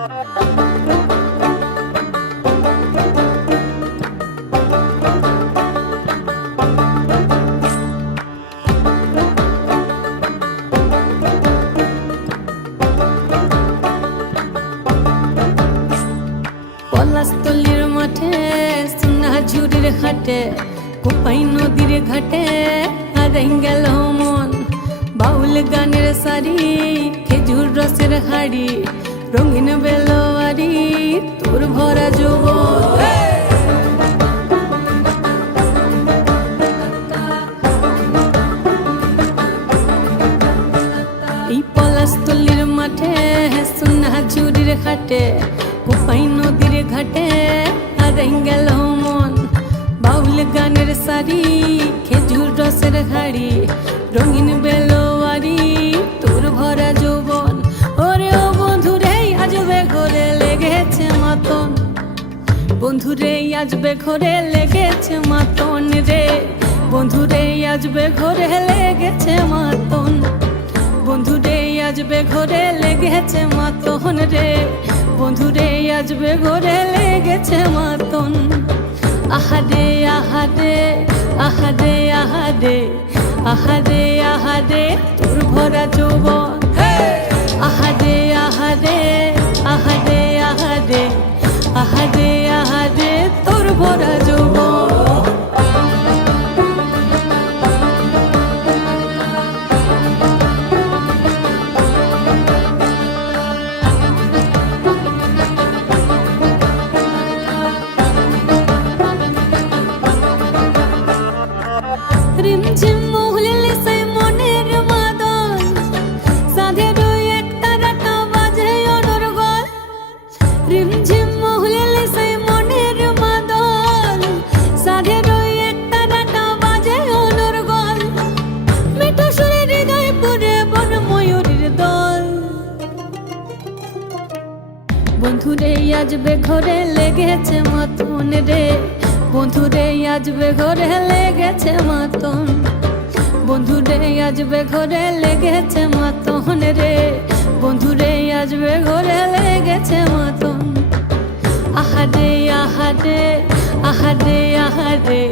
পলাশতলির মাঠে সোনা ঝুড়ির হাটে কোপাই নদীর ঘাটে হারাই গেল মন বাউল গানের শাড়ি খেজুর রসের হাড়ি রঙিন বেলোয়ারি তোর ভরা যৌবন এই পলাশতলির মাঠে সোনা ঝুড়ির হাটে কোপাই নদীর ঘাটে হারাই গেল মন বাউল গানের শাড়ি খেজুর রসের হাড়ি রঙিন বেলোয়ারি তোর ভরা যৌবন ওরে ও বন্ধুরে আজবে ঘরে লেগেছে মাতন বন্ধুরে আজবে ঘরে লেগেছে মাতন রে বন্ধুরে আজবে ঘরে লেগেছে মাতন বন্ধুরে আজবে ঘরে লেগেছে মাতন রে বন্ধুরে আজবে ঘরে লেগেছে মাতন আহারে আহারে আহারে আহারে আহারে আহারে তোর ভরা যৌবন আহারে আহারে আহারে আহারে আহারে আহারে তোর ভরা যৌবন রিমঝিম মহুলিলে সেই মনের মাদন সাধের এক তারাটা বাজে অনর্গল রিমঝিম মহুলিলে সেই মনের মাদন সাধের এক তারাটা বাজে অনর্গল মিঠো সুরে হৃদয় পুরে বন ময়ূরীর দল বন্ধুরে আজবে ঘরে লেগেছে মাতন রে বন্ধুরে আজবে ঘরে লেগেছে মাতন বন্ধুরে আজবে ঘরে লেগেছে মাতন রে বন্ধুরে আজবে ঘরে লেগেছে মাতন আহারে আহারে আহারে আহারে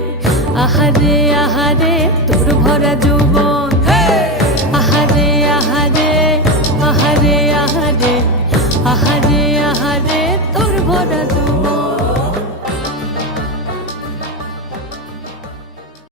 আহারে আহারে তোর ভরা